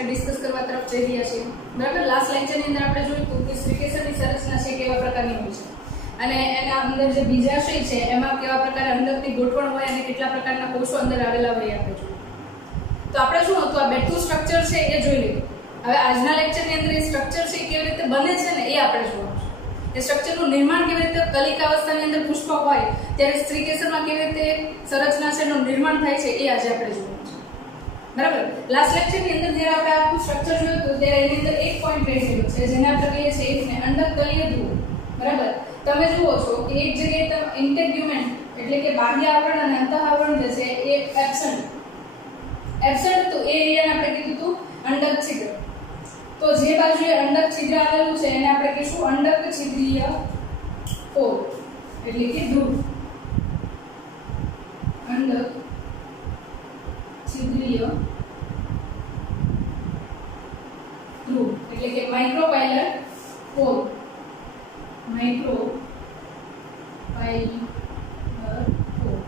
એને ડિસ્કસ કરવા તરફ જઈ રહ્યા છીએ. બરાબર, લાસ્ટ લેક્ચરની અંદર આપણે જોયું હતું કે સ્ત્રીકેસરની સંરચના છે કેવા પ્રકારની હોય છે અને એના અંદર જે બીજાશય છે એમાં કેવા પ્રકારે અંડકની ગોઠવણ હોય અને કેટલા પ્રકારના કોષો અંદર આવેલા હોય આપણે જોયું. તો આપણે શું હતું, આ બેઠું સ્ટ્રક્ચર છે એ જોઈ લીધું. હવે આજના લેક્ચરની અંદર એ સ્ટ્રક્ચર છે કેવી રીતે બને છે ને એ આપણે જોવાનું છે. એ સ્ટ્રક્ચરનું નિર્માણ કેવી રીતે કલિકાવસ્થાની અંદર પુષ્પક હોય ત્યારે સ્ત્રીકેસરમાં કેવી રીતે સંરચના છે એનું નિર્માણ થાય છે એ આજે આપણે જોવાનું છે. બરાબર, લાસ્ટ લેક્ચરની અંદર જ્યારે આપણે આખું સ્ટ્રક્ચર જોયું હતું ત્યારે એની અંદર એક પોઈન્ટ રહી ગયો છે જેને આપણે કહીએ છીએ એકને અંડકતલીય ધ્રુવ. બરાબર, તમે જુઓ છો કે એક જગ્યાએ ઇન્ટેગ્યુમેન્ટ એટલે કે બાહ્ય આવરણ અને અંતઃ આવરણ જે છે એ એબ્સન્ટ તો એ એરિયાને આપણે કીધું હતું અંડક છિદ્ર. તો જે બાજુએ અંડક છિદ્ર આવેલું છે એને આપણે કહીશું અંડક છિદ્રીય પોલ એટલે કે ધ્રુવ. અંડક છિદ્રીય ધ્રુવ એટલે કે માઇક્રોપાઇલર પોલ. માઇક્રોપાઇલર પોલ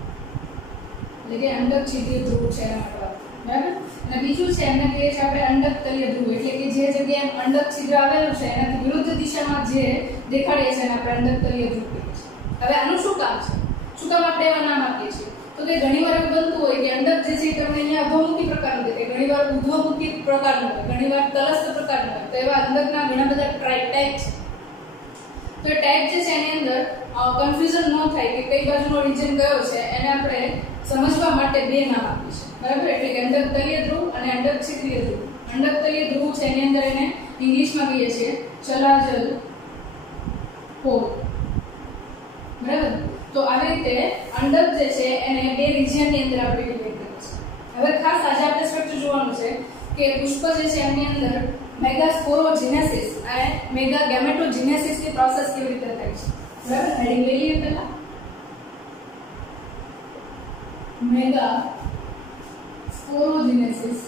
એટલે કે અંડક છિદ્રીય ધ્રુવ છે એના માટે. બરાબર, અને બીજું છે એને કહીએ છીએ આપણે અંડકતલીય ધ્રુવ એટલે કે જે જગ્યાએ અંડક છિદ્ર આવેલું છે એનાથી વિરુદ્ધ દિશામાં જે દેખાડીએ છીએ એને આપણે અંડકતલીય ધ્રુવ કહીએ છીએ. હવે આનું શું કામ છે, શું કામ આપણે એવા નામ આપીએ છીએ? તો કે ઘણીવાર એવું બનતું હોય કે અંડક જે છે તમને અહીંયા અધોમુખી પ્રકારનું દેખાય, ઘણીવાર ઉર્ધ્વમુખી પ્રકારનું હોય, ઘણીવાર તલસ્થ પ્રકારનું હોય. તો એવા અંડકના ઘણા બધા ટાઈપ છે. તો એ ટાઈપ જે છે એની અંદર કન્ફ્યુઝન ન થાય કે કઈ બાજુનો રિજન કયો છે એને આપણે સમજવા માટે બે નામ આપીએ છીએ. બરાબર, એટલે કે અંડકતલીય ધ્રુવ અને અંડક છિદ્રીય ધ્રુવ. અંડકતલીય ધ્રુવ છે એની અંદર એને ઇંગ્લિશમાં કહીએ છીએ ચલાજલ પોલ. બરાબર, તો આવી રીતે અંડક જે છે એને બે રિજિયનની અંદર આપણે ડિવાઈડ કરીએ છીએ. હવે ખાસ આજે આપણે સ્ટ્રક્ચર જોવાનું છે કે પુષ્પ જે છે એની અંદર મેગાસ્પોરોજિનેસિસ અને મેગાગેમેટોજિનેસિસ ની પ્રોસેસ કેવી રીતે થાય છે. બરાબર, હેડિંગ લઈ લઈએ પહેલા મેગાસ્પોરોજિનેસિસ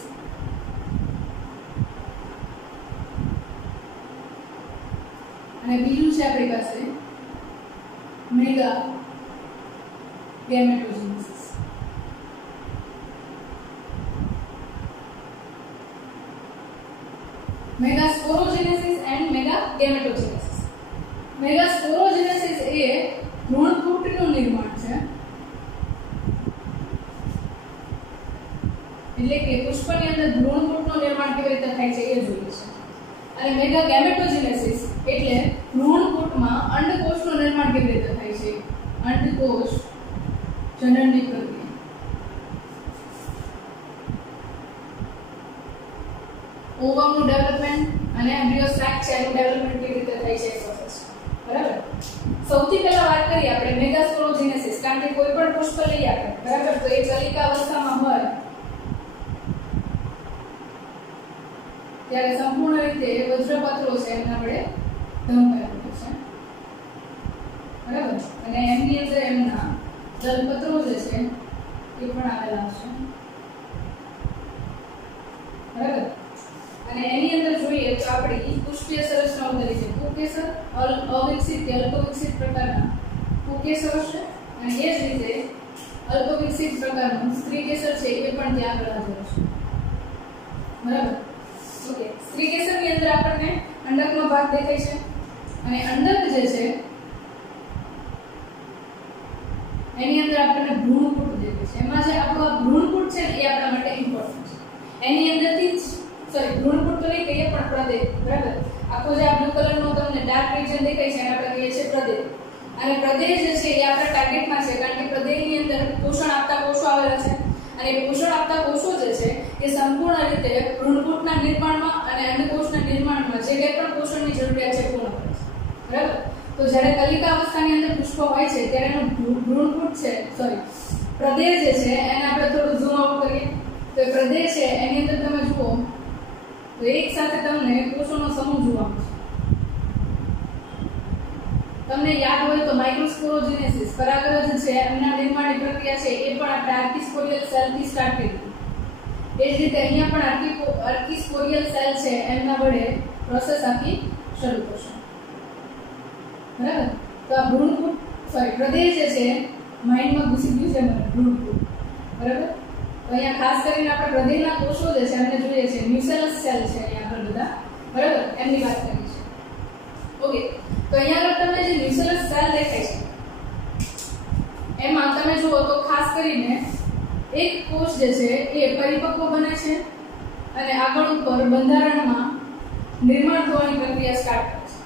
અને બીજું છે આપણી પાસે મેગાગેમેટોજિનેસિસ. મેગાસ્પોરોજિનેસિસ એન્ડ મેગાગેમેટોજિનેસિસ. મેગાસ્પોરોજિનેસિસ એ ભ્રૂણપુટનું નિર્માણ છે એટલે કે પુષ્પની અંદર ભ્રૂણપુટનું નિર્માણ કેવી રીતે થાય છે એ જોઈએ છે. અને મેગાગેમેટોજિનેસિસ એટલે ભ્રૂણપુટમાં અંડકોષનું નિર્માણ કેવી રીતે થાય છે. અંડકોષ જનનની પ્રક્રિયા. ઓવમનું ડેવલપમેન્ટ અને એમ્બ્રિયો સેક છે એનું ડેવલપમેન્ટ કેવી રીતે થાય છે એ પ્રોસેસ. બરાબર, સૌથી પહેલા વાત કરીએ આપણે મેગાસ્પોરોજિનેસિસ. કારણ કે કોઈ પણ પુષ્પ લઈએ આપણે, બરાબર, તો એ કલિકા અવસ્થામાં હોય ત્યારે સંપૂર્ણ રીતે વજ્રપત્રો છે એમના વડે ઢંકાયેલું છે. બરાબર, અને એમની અંદર એમના જલપત્રો જે છે એ પણ આવેલા છે. બરાબર, અને એની અંદર જોઈએ તો આપણી પુષ્પીય સંરચનાઓ તરીકે પુકેસર, અવિકસિત કે અલ્પવિકસિત પ્રકારના પુકેસર છે અને એ જ રીતે અલ્પવિકસિત પ્રકારનું સ્ત્રીકેસર છે એ પણ ત્યાં આગળ હાજર છે. બરાબર, ઓકે. સ્ત્રીકેસરની અંદર આપણને અંડકનો ભાગ દેખાય છે અને અંડક જે છે એની અંદર આપણને ભ્રૂણપુટ દેખાય છે. એમાં જે આપણો ભ્રૂણપુટ છે ને એ આપણા માટે ઇમ્પોર્ટન્ટ છે. એની અંદરથી ભ્રૂણપુટ તો નહીં કહીએ પણ પ્રદેહ. બરાબર, આખો જે આ બ્લુ કલરનો તમને ડાર્ક રિજન દેખાય છે એને આપણે કહીએ છીએ પ્રદેહ. અને પ્રદેહ જે છે એ આપણા ટાર્ગેટમાં છે કારણ કે પ્રદેહની અંદર પોષણ આપતા કોષો આવેલા છે અને પોષણ આપતા કોષો જે છે એ સંપૂર્ણ રીતે ભ્રૂણપુટના નિર્માણમાં અને અંડકોષના નિર્માણમાં જે કંઈ પણ પોષણની જરૂરિયાત છે પૂર્ણ કરે છે. બરાબર, તો જ્યારે કલિકા અવસ્થાની અંદર પુષ્પ હોય છે ત્યારે એનું ભ્રૂણપુટ છે પ્રદેહ જે છે એને આપણે થોડું ઝૂમ આઉટ કરીએ તો એ પ્રદેહ છે એની અંદર તમે જુઓ તો એક સાથે તમને કોષોનો સમૂહ જોવા મળશે. તમને યાદ હોય તો માઇક્રોસ્પોરોજિનેસિસ પરાગરજ છે એમના નિર્માણની પ્રક્રિયા છે એ પણ આપણે આર્કિસ્પોરિયલ સેલ થી સ્ટાર્ટ કરી. એ જ રીતે અહીંયા પણ આર્કિસ્પોરિયલ સેલ છે એમના વડે પ્રોસેસ આખી શરૂ થશે. બરાબર, તો આ ભ્રૂણપુટ પ્રદેહ જે છે માઇન્ડમાં ઘૂસી ગયું છે મને ભ્રૂણપુટ. બરાબર, તો અહીંયા ખાસ કરીને આપણે પ્રદેહના કોષો જે છે એમને જોઈએ છે ન્યુસેલસ સેલ સેલ છે અહીંયા આગળ બધા, બરાબર, એમની વાત કરી છે. ઓકે, તો અહીંયા આગળ તમને જે ન્યુક્લિયસ સેલ દેખાય છે એમાં તમે જુઓ તો ખાસ કરીને એક કોષ જે છે એ પરિપક્વ બને છે અને આગળ ઉપર બંધારણમાં નિર્માણ થવાની પ્રક્રિયા સ્ટાર્ટ કરે છે,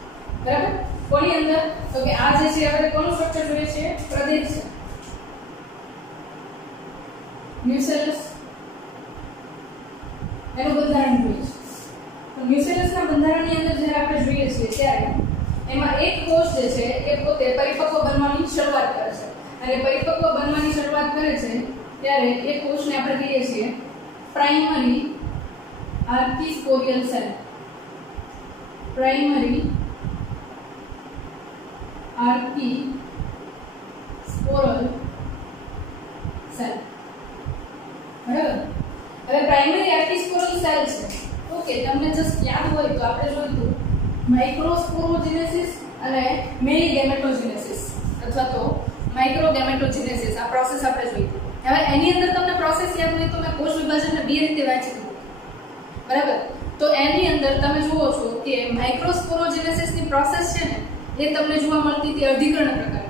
બરાબર. કોની અંદર? તો કે આ જે છે આપણે કોનું સ્ટ્રક્ચર જોઈએ છે? પ્રદેશ છે, ન્યુક્લિયસ, એનું બંધારણ જોઈએ છે. તો ન્યુક્લિયસના બંધારણની અંદર જ્યારે આપણે જોઈએ છીએ ત્યારે એમાં એક કોષ જે છે એ પોતે પરિપક્વ બનવાની શરૂઆત કરે છે અને પરિપક્વ બનવાની શરૂઆત કરે છે ત્યારે એ કોષને આપણે કહીએ છીએ primary આર્કિસ્પોરિયલ cell. Primary archesporial cell, બરાબર. હવે પ્રાઇમરી આર્કિસ્પોરલ સેલ છે. ઓકે, તમને જસ્ટ યાદ હોય તો આપણે જોયું માઇક્રોસ્પોરોજેનેસિસ અને મેરીગેમેટોજેનેસિસ અથવા તો માઇક્રોગેમેટોજેનેસિસ, આ પ્રોસેસ આપણે જોઈ. હવે એની અંદર તમને પ્રોસેસ યાદ હોય તો મેં કોષ વિભાજનને બે રીતે વાંચી દીધું, બરાબર. તો એની અંદર તમે જુઓ છો કે માઇક્રોસ્પોરોજેનેસિસની પ્રોસેસ છે ને એ તમને જોવા મળતી હતી અર્ધીકરણ પ્રકારે,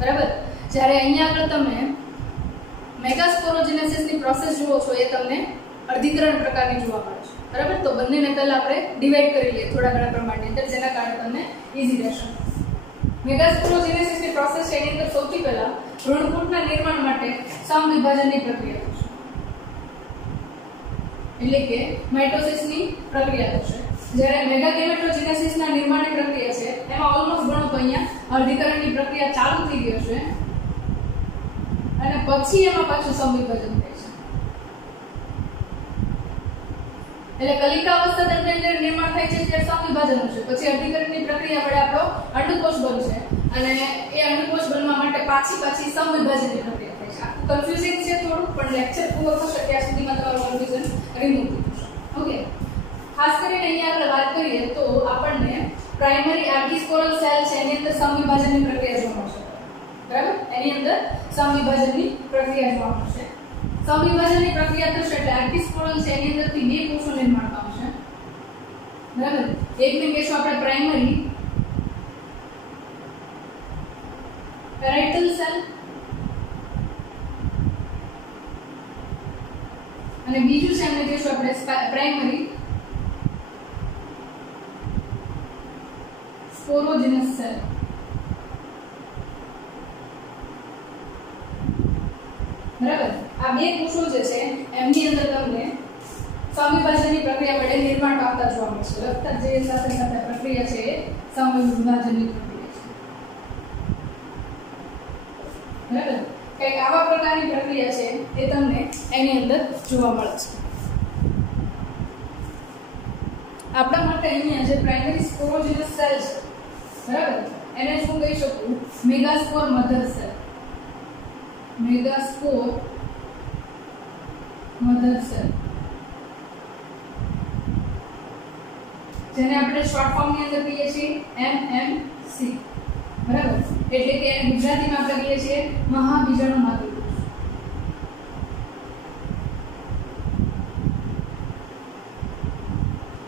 બરાબર. જ્યારે અહીંયા આગળ તમે મેગાસ્પોરોજેનેસિસની પ્રોસેસ જુઓ છો એ તમને અર્ધીકરણ પ્રકારની જોવા મળે છે, બરાબર. તો બંનેને પહેલા આપણે ડિવાઈડ કરી લઈએ થોડા ઘણા પ્રમાણની અંદર, જેના કારણે તમને ઈઝી રહેશે. મેગાસ્પોરોજેનેસિસની પ્રોસેસ છે એની અંદર સૌથી પહેલા ભ્રૂણપુટના નિર્માણ માટે સમવિભાજનની પ્રક્રિયા થશે, એટલે કે માઇટોસિસની પ્રક્રિયા થશે. જ્યારે મેગાગેમેટોજેનેસિસના નિર્માણની પ્રક્રિયા છે એમાં ઓલમોસ્ટ ગણો તો અહીંયા અર્ધીકરણની પ્રક્રિયા ચાલુ થઈ ગઈ છે અને પછી એમાં પાછું સમવિભાજન થાય છે. એટલે કલિકા અવસ્થા દરમિયાન જે નિર્માણ થાય છે ત્યારે સમવિભાજન હશે, પછી અર્ધીકરણની પ્રક્રિયા વડે આપણો અંડકોષ બનશે અને એ અંડકોષ બનવા માટે પાછી સમવિભાજનની પ્રક્રિયા થાય છે. આખું કન્ફ્યુઝિંગ છે થોડું, પણ લેક્ચર પૂરો થશે ત્યાં સુધીમાં તમારું કન્ફ્યુઝન રિમૂવ થઈ જશે. ઓકે, ખાસ કરીને અહીંયા આપણે વાત કરીએ તો આપણને પ્રાઇમરી આર્કિસ્પોરલ સેલ છે એની અંદર સમવિભાજનની પ્રક્રિયા જોવા મળશે, બરાબર. એની અંદર સમવિભાજનની પ્રક્રિયા જોવા મળશે. સમવિભાજનની પ્રક્રિયા થશે એટલે આર્કિસ્પોરલ છે એની અંદરથી બે કોષો નિર્માણ પામશે, બરાબર. એકને કહેશું આપણે પ્રાઇમરી પેરાઇટલ સેલ અને બીજું છે એમને કહેશું આપણે પ્રાઇમરી સ્પોરોજેનસ સેલ. બરાબર. આ બે કોષો જે છે એમની અંદર તમને સમવિભાજનની પ્રક્રિયા વડે નિર્માણ પામતા જોવા મળશે. રક્ત જે સાથે પ્રક્રિયા છે એ સમવિભાજનની પ્રક્રિયા છે, બરાબર. કંઈક આવા પ્રકારની પ્રક્રિયા છે એ તમને એની અંદર જોવા મળે છે. આપણા માટે અહીંયા જે પ્રાઇમરી સ્પોરોજેનસ સેલ છે, બરાબર, એને હું કહી શકું મેગાસ્પોર મધર સેલ. મેગાસ્પોર મધર સેલ, જેને આપણે શોર્ટ ફોર્મ ની અંદર કહીએ છીએ MMC, બરાબર. એટલે કે ગુજરાતીમાં આપણે કહીએ છીએ મહાબીજાણુ માતૃકોષ,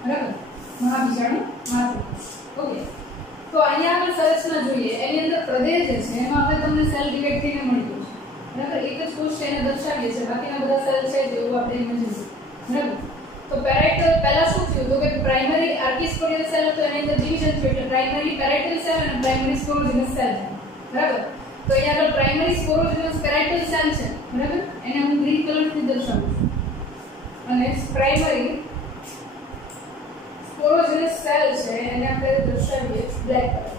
બરાબર, મહાબીજાણુ માતૃકોષ. ઓકે, તો અહીંયા આગળ સંરચના જોઈએ. એની અંદર પ્રદેશ જે છે એમાં હવે તમને સેલ ડિવાઇડ થઈને મળી ગયું છે, બરાબર. એક જ કોષ છે એને દર્શાવીએ છીએ, બાકીના બધા સેલ છે જેવું આપણે ઇમેજિન કરીએ, બરાબર. તો પેરાઇટલ પહેલા શું થયું તો કે પ્રાઇમરી આર્કિસ્પોરિયલ સેલ હતો એની અંદર ડિવિઝન થયું એટલે પ્રાઇમરી પેરાઇટલ સેલ અને પ્રાઇમરી સ્પોરોજેનસ સેલ, બરાબર. તો અહીંયા આગળ પ્રાઇમરી સ્પોરોજેનસ પેરાઇટલ સેલ છે, બરાબર, એને હું ગ્રીન કલરથી દર્શાવું છું અને પ્રાઇમરી સ્પોરોજેનસ સેલ છે એને આપણે દર્શાવીએ બ્લેક કલર,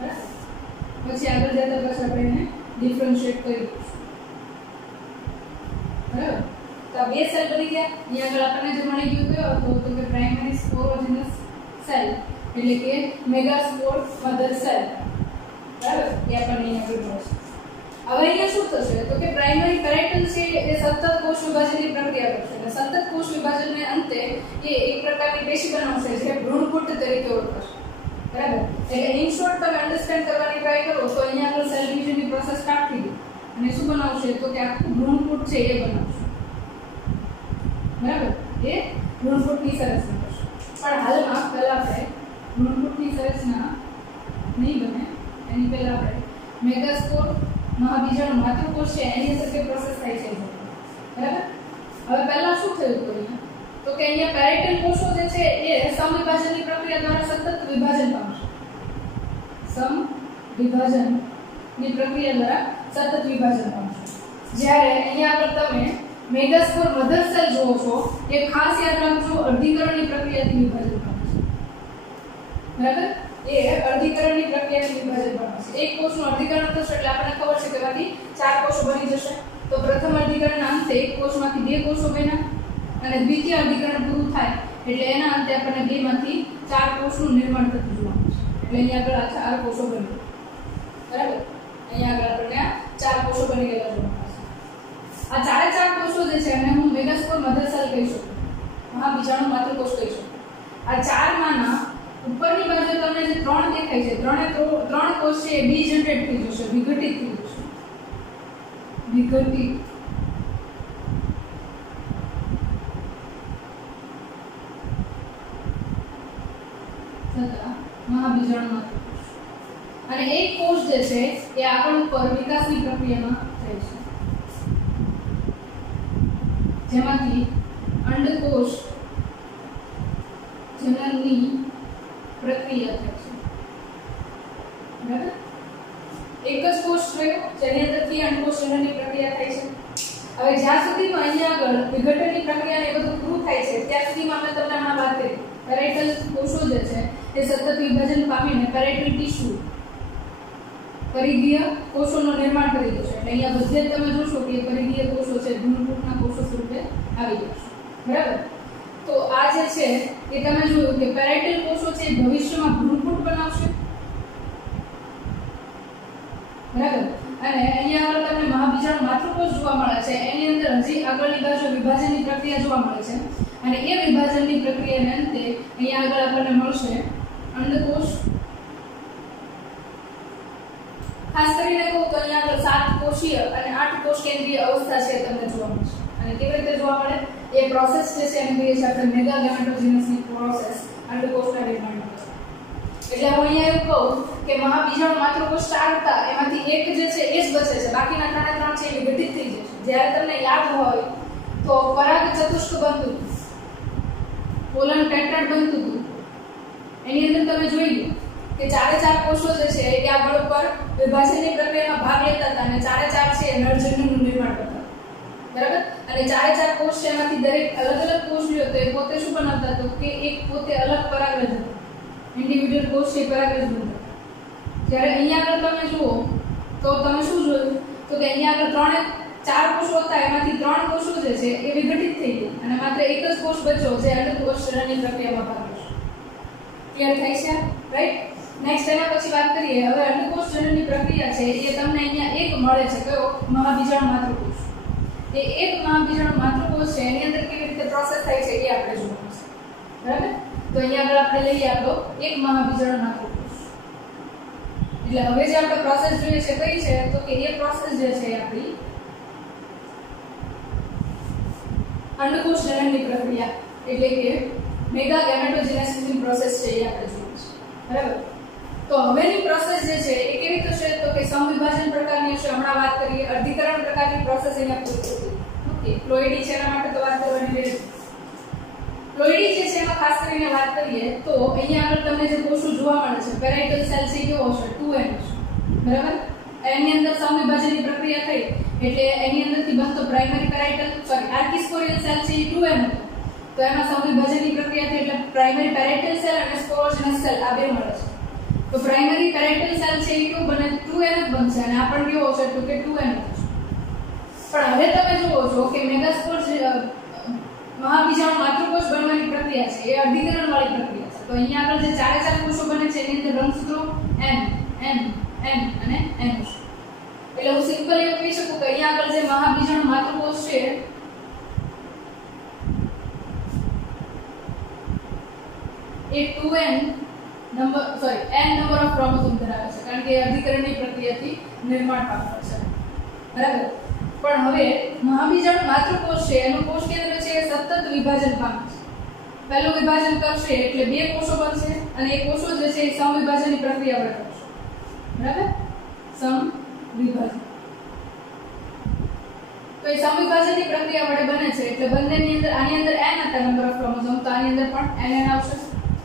બરાબર. પછી આગળ જતા પછી આપણે એને ડિફરન્શિએટ કરી દઈશું, બરાબર. તો આ બે સેલ બની ગયા. અહીંયા આગળ આપણને જે મળી ગયું કયો હતો તો કે પ્રાઇમરી સ્પોરોજેનસ સેલ એટલે કે મેગાસ્પોર મધર સેલ, બરાબર. એ આપણને અહીંયા આગળ મળશે. હવે અહીંયા શું થશે તો કે પ્રાઇમરી પેરાઇટલ છે એ સતત કોષ વિભાજનની પ્રક્રિયા કરશે અને સતત કોષ વિભાજનને અંતે એ એક પ્રકારની પેશી બનાવશે જે ભ્રૂણપુટ તરીકે ઓળખાશે, બરાબર. એટલે ઇન શોર્ટ તમે અન્ડરસ્ટેન્ડ કરવાની ટ્રાય કરો તો અહીંયા આગળ સેલ ડિવિઝનની પ્રોસેસ સ્ટાર્ટ થઈ ગઈ અને શું બનાવશે તો કે આખું ભ્રૂણપુટ છે એ બનાવશે, બરાબર. એ ભ્રૂણપુટની સંરચના કરશું. પણ હાલમાં પહેલા આપણે ભ્રૂણપુટની સંરચના નહીં બને એની પહેલા આપણે મેગાસ્પોર મહાબીજાણુ માતૃકોષ છે એની અંદર કે પ્રોસેસ થાય છે બરાબર. હવે પહેલા શું થયું હતું તો કે અહીંયા પેરાઇટલ કોષો જે છે એ સમવિભાજનની પ્રક્રિયા દ્વારા સતત વિભાજન પામશે. સમવિભાજનની પ્રક્રિયા દ્વારા સતત વિભાજન પામશે. જ્યારે અહીંયા આગળ તમે મેગાસ્પોર મધર સેલ જોવો છો એ ખાસ યાદ રાખજો અર્ધીકરણની પ્રક્રિયાથી વિભાજન પામશે. બરાબર, એ અર્ધીકરણની પ્રક્રિયાથી વિભાજન પામશે. એક કોષનું અર્ધીકરણ થશે એટલે આપણને ખબર છે કે એમાંથી 4 કોષો બની જશે. તો પ્રથમ અર્ધીકરણના અંતે એક કોષમાંથી 2 કોષો બન્યા અને દ્વિતીય અર્ધીકરણ પૂરું થાય એટલે એના અંતે આપણને 2 માંથી 4 કોષનું નિર્માણ થતું જોવા મળશે. એટલે અહીંયા આગળ આ 4 કોષો બની. બરાબર, અહીંયા આગળ આપણને 4 કોષો બની ગયેલા જોવા મળશે. આ 4 કોષો જે છે એને હું મેગાસ્પોર મધર સેલ કહી શકું, મહાબીજાણુ માતૃકોષ કહી શકું. આ 4 માંના ઉપરની બાજુ તમને જે 3 દેખાય છે, ત્રણે કોષ છે એ ડીજનરેટ થઈ જશે, વિઘટિત થઈ જશે. વિઘટિત મહાબીજાણુ માતૃકોષ. અને એક કોષ જે છે એ આગળ ઉપર વિકાસની પ્રક્રિયામાં થાય છે, જેમાંથી અંડકોષ જનનની પ્રક્રિયા થાય છે. બરાબર, એક જ કોષ રહ્યો જેની અંદરથી અંડકોષ જનનની પ્રક્રિયા થાય છે. હવે જ્યાં સુધીમાં અહીંયા આગળ વિઘટનની પ્રક્રિયા ને બધું પૂરું થાય છે ત્યાં સુધીમાં આપણે તમને હમણાં વાત કરી પેરાઇટલ કોષો જે છે એ સતત વિભાજન પામીને પેરાઇટલ ટીશ્યુ પરિઘીય કોષોનું નિર્માણ કરી દેશે. એટલે અહીંયા બધે તમે જોશો કે પરિઘીય કોષો છે ભ્રૂણપુટના કોષો સ્વરૂપે આવી જશે. બરાબર, તો આ જે છે એ તમે જોયું કે પેરાઇટલ કોષો છે ભવિષ્યમાં ભ્રૂણપુટ બનાવશે. બરાબર, અને અહીંયા આગળ તમને મહાબીજાણુ માતૃકોષ જોવા મળે છે. એની અંદર હજી આગળની બાજુ વિભાજનની પ્રક્રિયા જોવા મળે છે અને એ વિભાજનની પ્રક્રિયાને અંતે અહીંયા આગળ આપણને મળશે અંડકોષ. ખાસ કરીને કહું તો અહીંયા આગળ 7 કોષીય અને 8 કોષ કેન્દ્રીય અવસ્થા છે તમને જોવા મળશે. અને કેવી રીતે જોવા મળે એ પ્રોસેસ જે છે એને કહીએ છીએ આપણે મેગા ગેમેટોજેનેસિસની પ્રોસેસ અંડકોષના નિર્માણની. એટલે હું અહીંયા એવું કહું કે મહાબીજાણુ માતૃકોષ 4 હતા એમાંથી એક જે છે એ જ બચે છે, બાકીના 3 છે એ વિઘટિત થઈ જશે. જ્યારે તમને યાદ હોય તો પરાગ ચતુષ્ક બનતું હતું, પોલન ટેટ્રાડ બનતું હતું. એની અંદર તમે જોઈ લો કે 4 કોષો જે છે એ આગળ ઉપર વિભાજનની પ્રક્રિયામાં ભાગ લેતા હતા અને 4 છે એ નરજન્યુનું નિર્માણ કરતા. બરાબર, અને 4 કોષ છે એમાંથી દરેક અલગ અલગ કોષ લ્યો તો એ પોતે શું બનાવતા તો કે એક પોતે અલગ પરાગરજ હતો, ઇન્ડિવિડ્યુઅલ કોષ છે પરાગરજ બનતા. જ્યારે અહીંયા આગળ તમે જુઓ તો તમે શું જોયું તો કે અહીંયા આગળ 4 કોષો હતા એમાંથી 3 કોષો જે છે એ વિઘટિત થઈ ગયા અને માત્ર એક જ કોષ બચ્યો જે અંડકોષ જનનની પ્રક્રિયામાં ભાગ લેશે. ક્લિયર થાય છે? રાઈટ. નેક્સ્ટ એના પછી વાત કરીએ. હવે અંડકોષ જનનની પ્રક્રિયા છે એ તમને અહીંયા એક મળે છે, કયો? મહાબીજાણુ માતૃકોષ. એ એક મહાબીજાણુ માતૃકોષ છે એની અંદર કેવી રીતે પ્રોસેસ થાય છે એ આપણે જોવાનું છે. બરાબર, તો અહીંયા આગળ આપણે લઈએ આપણો એક મહાબીજાણુ માતૃકોષ. એટલે હવે જે આપણે પ્રોસેસ જોઈએ છે કઈ છે તો કે એ પ્રોસેસ જે છે આપણી અંડકોષ જનનની પ્રક્રિયા એટલે કે મેગા ગેમેટોજેનેસિસની પ્રોસેસ છે એ આપણે જોઈએ છે. બરાબર, તો હવેની પ્રોસેસ જે છે એ કેવી થશે તો કે સમવિભાજન પ્રકારની હશે. હમણાં વાત કરીએ અર્ધીકરણ પ્રકારની પ્રોસેસ અહીંયા પૂરી થશે. ઓકે, પ્લોઇડી છે એના માટે તો વાત કરવાની રહેશે. પ્લોઇડી જે છે એમાં ખાસ કરીને વાત કરીએ તો અહીંયા આગળ તમને જે કોષો જોવા મળે છે પેરાઇટલ સેલ છે કેવો હશે? 2n હશે. બરાબર, એની અંદર સમવિભાજનની પ્રક્રિયા થઈ એટલે એની અંદરથી બનતો પ્રાઇમરી પેરાઇટલ આર્કિસ્પોરિયલ સેલ છે એ 2n હતો. તો એમાં સમવિભાજનની પ્રક્રિયા થઈ એટલે પ્રાઇમરી પેરાઇટલ સેલ અને સ્પોરોજેનસ સેલ આ બે મળે છે. તો પ્રાઇમરી પેરાઇટલ સેલ છે એ કેવું બને? 2n જ બનશે અને આ પણ કેવો છે તો કે 2n છે. પણ હવે તમે જુઓ છો કે મેગાસ્પોર મહાબીજાણુ માતૃકોષ બનવાની પ્રક્રિયા છે એ અર્ધીકરણ વાળી પ્રક્રિયા છે. તો અહીંયા આગળ જે 4 કોષો બને છે એની અંદર રંગસૂત્રો n n n અને n છે. એટલે હું સિમ્પલ એવું કહી શકું કે અહીંયા આગળ જે મહાબીજાણુ માતૃકોષ છે એ 2n number n number of chromosome ધરાવે છે કારણ કે અર્ધીકરણની પ્રક્રિયાથી નિર્માણ પામશે. બરાબર, પણ હવે મહાબીજાણુ માતૃકોષ છે એનું કોષ કેન્દ્ર છે સતત વિભાજન પામે છે. પહેલું વિભાજન કરશે એટલે બે કોષો બનશે અને એ કોષો જે છે એ સમવિભાજનની પ્રક્રિયા વડે કરશે, બરાબર? સમવિભાજન. તો એ સમવિભાજનની પ્રક્રિયા વડે બને છે એટલે બંનેની અંદર આની અંદર n હતા નંબર ઓફ ક્રોમોસોમ, તો આની અંદર પણ n આવશે,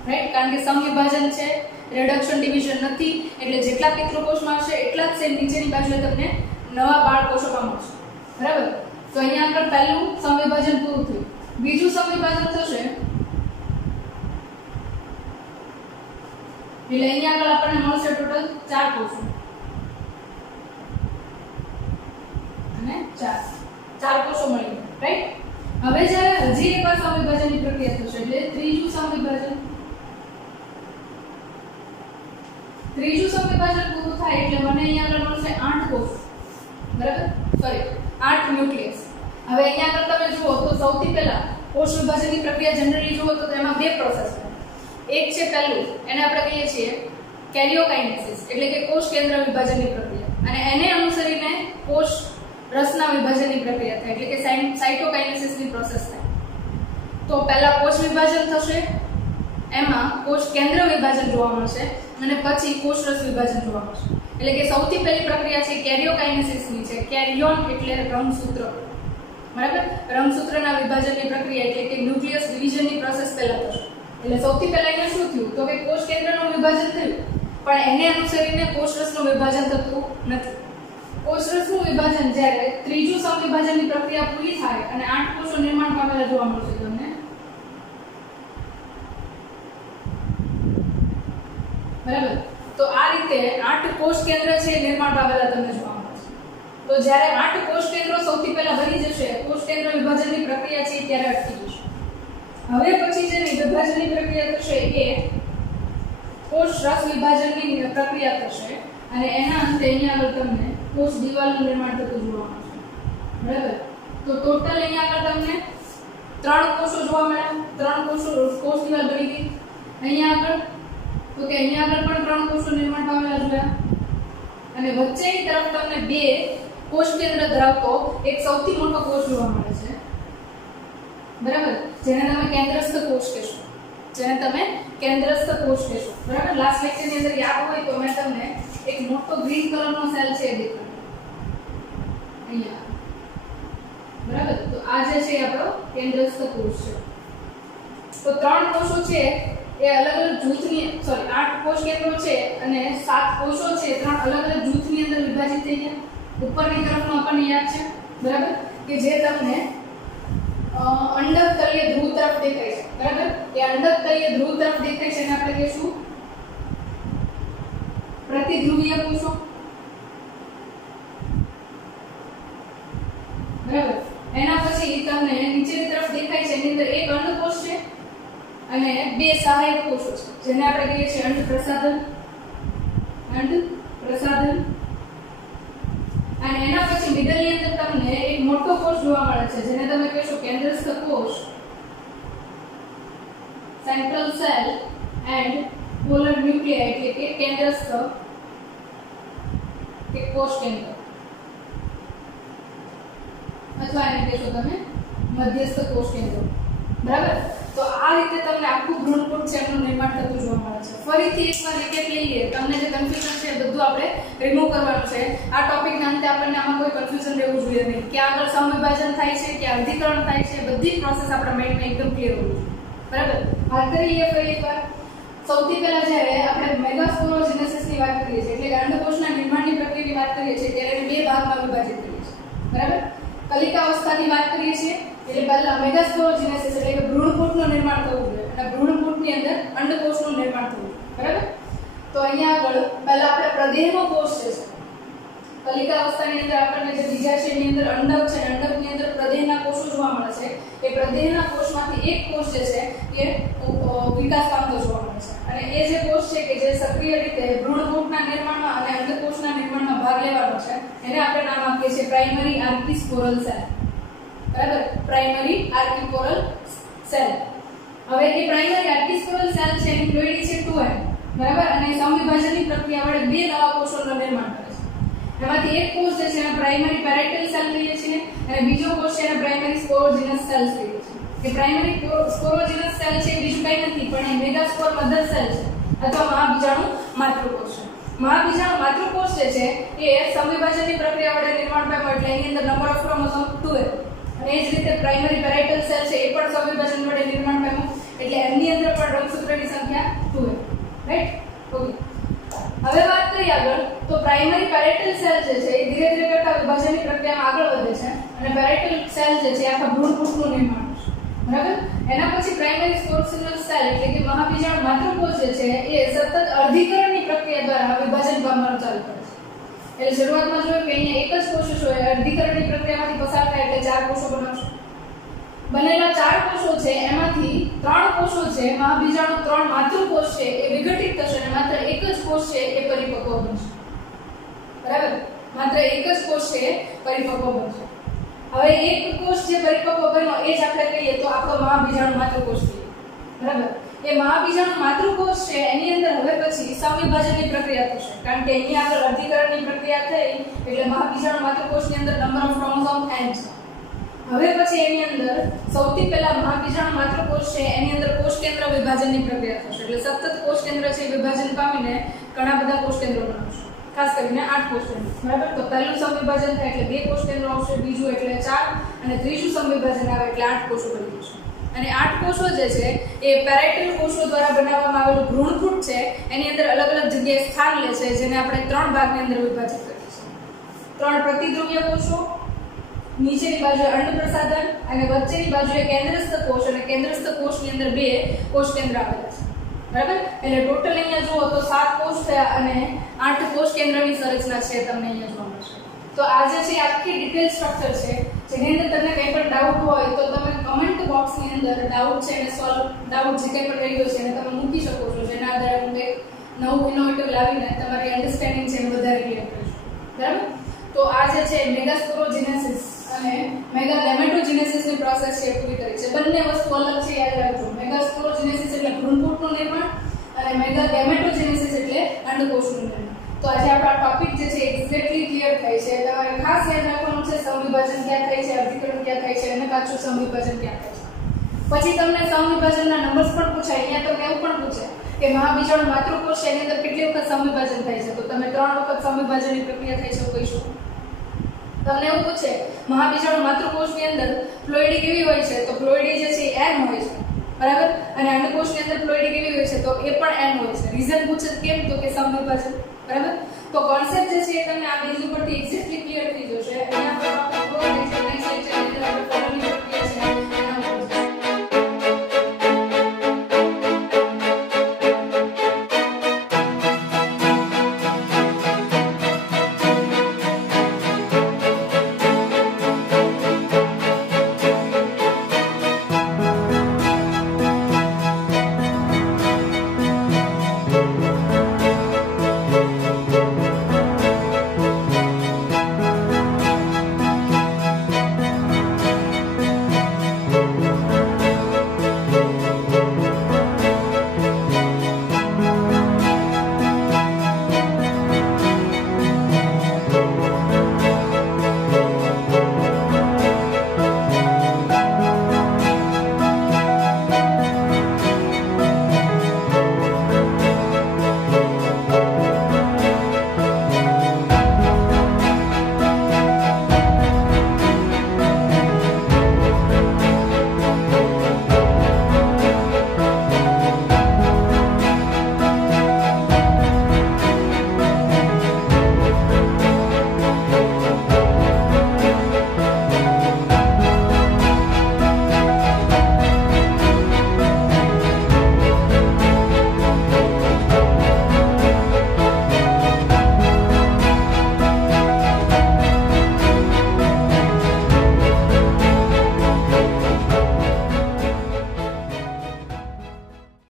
રાઈટ? કારણ કે સમવિભાજન છે, રિડક્શન ડિવિઝન નથી, એટલે જેટલા પિતૃકોષમાં હશે એટલા જ સેમ નીચેની બાજુએ તમને નવા બાળકોષોમાં મળશે, બરાબર? તો અહીંયા આગળ પહેલું સમવિભાજન પૂરું થયું. બીજું સમવિભાજન થશે એટલે અહીંયા આગળ આપણને મળશે ટોટલ 4 કોષો અને 4 કોષો મળી, રાઈટ? હવે જ્યારે હજી એકવાર સમવિભાજનની પ્રક્રિયા થશે એટલે ત્રીજું સમવિભાજન પૂરું થાય એટલે મને અહીંયા આગળ મળશે 8 કોષ, બરાબર? Sorry 8 nucleus. હવે અહીંયા આગળ તમે જુઓ તો સૌથી પહેલા કોષ વિભાજનની પ્રક્રિયા જનરલી જુઓ તો તેમાં બે પ્રોસેસ છે. એક છે પહેલું, એને આપણે કહીએ છીએ કેરિયોકાઇનેસિસ એટલે કે કોષ કેન્દ્ર વિભાજનની પ્રક્રિયા, અને એને અનુસરીને કોષ રસના વિભાજનની પ્રક્રિયા થાય એટલે કે સાઇટોકાઇનેસિસની પ્રોસેસ થાય. તો પહેલા કોષ વિભાજન થશે, એમાં કોષ કેન્દ્ર વિભાજન જોવા મળશે અને પછી કોષ રસ વિભાજન જોવા મળશે. એટલે કે સૌથી પહેલી પ્રક્રિયા છે કેરિયોકાઇનેસિસની છે. કેરિયોન એટલે રંગસૂત્ર, બરાબર? રંગસૂત્રના વિભાજનની પ્રક્રિયા એટલે કે ન્યુક્લિયસ ડિવિઝનની પ્રોસેસ પહેલા થશે. એટલે સૌથી પહેલા એને શું થયું તો કે કોષ કેન્દ્રનું વિભાજન થયું, પણ એને અનુસરીને કોષ રસનું વિભાજન થતું નથી. કોષ રસનું વિભાજન જ્યારે ત્રીજું સમવિભાજનની પ્રક્રિયા પૂરી થાય અને 8 કોષો નિર્માણ પામેલા જોવા મળશે તમને, બરાબર? તો આ રીતે 8 કોષ કેન્દ્ર છે નિર્માણ પામેલા તમને જોવા મળશે. તો જ્યારે 8 કોષ કેન્દ્રો સૌથી પહેલા બની જશે, કોષ કેન્દ્ર વિભાજનની પ્રક્રિયા છે ત્યારે અટકી જશે. હવે પછી જે વિભાજનની પ્રક્રિયા થશે એ કોષ રસ વિભાજનની પ્રક્રિયા થશે અને એના અંતે અહીંયા આગળ તમને કોષ દિવાલનું નિર્માણ થતું જોવા મળશે, બરાબર? તો ટોટલ અહીંયા આગળ તમને 3 કોષો જોવા મળ્યા, 3 કોષ દિવાલ બની ગઈ. અહીંયા આગળ તો કે અહીંયા આગળ પણ 3 કોષો નિર્માણ પામેલા જોયા અને વચ્ચેની તરફ તમને 2 કોષ કેન્દ્ર ધરાવતો એક સૌથી મોટો કોષ જોવા મળે છે, બરાબર? જેને તમે કેન્દ્રસ્થ કોષ કહેશો, બરાબર? લાસ્ટ લેક્ચરની અંદર યાદ હોય તો મેં તમને એક મોટો ગ્રીન કલરનો સેલ છે દેખાડ્યો અહીંયા, બરાબર? તો આ જે છે આપણો કેન્દ્રસ્થ કોષ છે. તો 3 કોષો છે એ અલગ અલગ જૂથની 8 કોષ કેન્દ્રો છે અને 7 કોષો છે 3 અલગ અલગ જૂથની અંદર વિભાજિત થઈ ગયા. ઉપરની તરફનો આપણને યાદ છે, બરાબર? કે જે તમને અંડક તળિયે ધ્રુવ તરફ દેખાય છે, બરાબર? એ અંડક તળિયે ધ્રુવ તરફ દેખાય છે એને આપણે કહીશું પ્રતિધ્રુવીય કોષો, બરાબર? એના પછી તમને નીચેની તરફ દેખાય છે એની અંદર એક અંડકોષ છે અને 2 સહાયક કોષો છે જેને આપણે કહીએ છીએ અંડપ્રસાધન. અને એના પછી મિડલની અંદર તમને એક મોટો કોષ જોવા મળે છે જેને તમે કહેશો કેન્દ્રસ્થ કોષ, central cell and polar nucleus એટલે કે કેન્દ્રસ્થ કે કોષ કેન્દ્ર, અથવા એને કહેશો તમે મધ્યસ્થ કોષ કેન્દ્ર, બરાબર? તો આ રીતે તમને આખું ભ્રૂણપોષ છે એનું નિર્માણ થતું જોવા મળે છે. ફરીથી એકવાર રિકેપ લઈ લઈએ, તમને જે કન્ફ્યુઝન છે બધું આપણે રિમૂવ કરવાનું છે. આ ટોપિકના અંતે આપણને આમાં કોઈ કન્ફ્યુઝન રહેવું જોઈએ નહીં. ક્યાં આગળ સમવિભાજન થાય છે, ક્યાં અર્ધીકરણ થાય છે, બધી પ્રોસેસ આપણા માઇન્ડમાં એકદમ ક્લિયર હોવી જોઈએ, બરાબર? વાત કરીએ ફરી એકવાર. સૌથી પહેલા જ્યારે આપણે મેગાસ્પોરોજેનેસિસની વાત કરીએ છીએ એટલે કે અંડકોષના નિર્માણની પ્રક્રિયાની વાત કરીએ છીએ ત્યારે એને 2 ભાગમાં વિભાજિત કરીએ છીએ, બરાબર? કલિકાવસ્થાની વાત કરીએ છીએ એટલે પહેલા મેગાસ્પોરોજેનેસિસ એટલે કે ભ્રૂણપોષનું નિર્માણ થવું જોઈએ અને ભ્રૂણપોષની અંદર અંડકોષનું નિર્માણ થવું જોઈએ, બરાબર? તો અહીંયા આગળ પહેલા આપણે પ્રદેહનો કોષ છે, કલિકાવસ્થાની અંદર આપણને જે બીજા છે એની અંદર અંડક છે, અંડકની અંદર પ્રદેહના કોષો જોવા મળે છે. એ પ્રદેહના કોષમાંથી એક કોષ જે છે એ વિકાસ પામતો જોવા મળે છે અને એ જે કોષ છે કે જે સક્રિય રીતે ભ્રૂણપોષના નિર્માણમાં અને અંડકોષના નિર્માણમાં ભાગ લેવાનો છે એને આપણે નામ આપીએ છીએ પ્રાઇમરી આર્કિસ્પોરલ સેલ, બરાબર? Primary archesporial cell. હવે એ પ્રાઇમરી આર્કિસ્પોરલ સેલ છે એની પ્લોઇડી છે 2m, બરાબર? અને સમવિભાજનની પ્રક્રિયા વડે 2 નવા કોષોનું નિર્માણ કરે છે. એમાંથી એક કોષ જે છે એને પ્રાઇમરી પેરેટલ સેલ કહીએ છીએ અને બીજો કોષ છે એને પ્રાઇમરી સ્પોરોજિનસ સેલ કહીએ છીએ. એ પ્રાઇમરી સ્પોરોજિનસ સેલ છે 2 નથી, પણ એ મેગાસ્પોર મધર સેલ છે અથવા મહાબીજાણુ માતૃકોષ છે. મહાબીજાણુ માતૃકોષ જે છે એ સમવિભાજનની પ્રક્રિયા વડે નિર્માણ પામ્યો એટલે એની અંદર નંબર ઓફ ક્રોમોસોમ 12. અને એ જ રીતે પ્રાઇમરી પેરાઇટલ સેલ છે એ પણ સમવિભાજન વડે નિર્માણ પામ્યો એટલે એમની અંદર પણ રંગસૂત્રની સંખ્યા 12. રાઈટ? ઓકે. હવે વાત કરીએ આગળ તો પ્રાઇમરી પેરાઇટલ સેલ જે છે એ ધીરે ધીરે કરતા વિભાજનની પ્રક્રિયામાં આગળ વધે છે અને પેરાઇટલ સેલ જે છે આખા ભ્રૂણપૂટનું નિર્માણ છે. બરાબર? એના પછી પ્રાઇમરી સ્પોર્સિનલ સેલ એટલે કે મહાબીજાણુ માતૃકોષ જે છે એ સતત અર્ધીકરણની પ્રક્રિયા દ્વારા વિભાજન પામવાનું ચાલુ કરે છે. એટલે શરૂઆતમાં જોયું કે અહીંયા એક જ કોષ હોય, અર્ધીકરણની પ્રક્રિયામાંથી પસાર થાય એટલે 4 કોષો બનશે. બનેલા 4 કોષો છે એમાંથી 3 કોષો છે મહાબીજાણુ 3 માતૃકોષ છે એ વિઘટિત થશે અને માત્ર એક જ કોષ છે એ પરિપક્વ બનશે. બરાબર? માત્ર એક જ કોષ છે પરિપક્વ બનશે. હવે એક કોષ જે પરિપક્વ બન્યો એ જ આપણે કહીએ તો આપણો મહાબીજાણુ માતૃકોષ છે. બરાબર? એ મહાબીજાણુ માતૃકોષ છે એની અંદર હવે પછી સમવિભાજનની પ્રક્રિયા થશે કારણ કે એની આગળ અર્ધીકરણની પ્રક્રિયા થઈ એટલે મહાબીજાણુ માતૃકોષની અંદર નંબર ઓફ ક્રોમોસોમ n છે. હવે પછી એની અંદર સૌથી પહેલા મહાબીજાણુ માતૃકોષ છે એની અંદર કોષ કેન્દ્ર વિભાજનની પ્રક્રિયા થશે એટલે સતત કોષ કેન્દ્ર છે વિભાજન પામીને ઘણા બધા કોષ કેન્દ્રો બનાવશે. ખાસ કરીને 8 કોષ કેન્દ્રો. બરાબર? તો પહેલું સમવિભાજન થાય એટલે 2 કોષ કેન્દ્રો આવશે, બીજું એટલે 4 અને ત્રીજું સમવિભાજન આવે એટલે 8 કોષો બની જશે. અને 8 કોષો જે છે એ પેરાઇટલ કોષો દ્વારા બનાવવામાં આવેલું ભ્રૂણપૂટ છે એની અંદર અલગ અલગ જગ્યાએ સ્થાન લે છે જેને આપણે 3 ભાગની અંદર વિભાજિત કરીએ છીએ. 3 પ્રતિધ્રુવીય કોષો, નીચેની બાજુએ અંડપ્રસાધન અને વચ્ચેની બાજુએ કેન્દ્રસ્થ કોષ અને કેન્દ્રસ્થ કોષની અંદર 2 કોષ કેન્દ્ર આવેલા છે. બરાબર? એટલે ટોટલ અહીંયા જુઓ તો 7 કોષ થયા અને 8 કોષ કેન્દ્રની સંરચના છે તમને અહીંયા જોવા મળશે. તો આ જે છે આખી ડિટેલ સ્ટ્રક્ચર છે જેની અંદર તમને કંઈ પણ ડાઉટ હોય તો તમે કમેન્ટ બોક્સની અંદર ડાઉટ છે અને સોલ્વ ડાઉટ જે કંઈ પણ રહ્યો છે એને તમે મૂકી શકો છો જેના આધારે હું એક નવું ઇનોવેટિવ લાવીને તમારી અન્ડરસ્ટેન્ડિંગ છે એને વધારે ક્લિયર કરીશ. બરાબર? તો આ જે છે મેગાસ્પોરોજેનેસિસ અને મેગાગેમેટોજેનેસિસની પ્રોસેસ છે પૂરી કરી છે. બંને વસ્તુ અલગ છે યાદ રાખજો. મેગાસ્પોરોજેનેસિસ એટલે ભ્રૂણપૂટનું નિર્માણ અને મેગાગેમેટોજેનેસિસ એટલે અંડકોષનું નિર્માણ. તો આજે આપણો ટોપિક જે છે એક્ઝેક્ટલી ક્લિયર થાય છે. તમારે ખાસ યાદ રાખવાનું છે સમવિભાજન ક્યાં થાય છે, અર્ધીકરણ ક્યાં થાય છે અને કાચું સમવિભાજન ક્યાં થાય છે. પછી તમને સમવિભાજનના નંબર્સ પણ પૂછાય. અહીંયા તમને એવું પણ પૂછે કે મહાબીજાણુ માતૃકોષ છે એની અંદર કેટલી વખત સમવિભાજન થાય છે તો તમે 3 વખત સમવિભાજનની પ્રક્રિયા થાય છે એવું કહી શકો. તમને એવું પૂછે મહાબીજાણુ માતૃકોષની અંદર પ્લોઇડી કેવી હોય છે તો પ્લોઇડી જે છે એ n હોય છે. બરાબર? અને અંડકોષની અંદર પ્લોઇડી કેવી હોય છે તો એ પણ n હોય છે. રીઝન પૂછે કેમ તો કે સમવિભાજન. બરાબર? તો કોન્સેપ્ટ જે છે એ તમને આ બેઝ ઉપરથી એક્ઝેક્ટલી ક્લિયર થઈ જશે. અહીંયા પર આપણે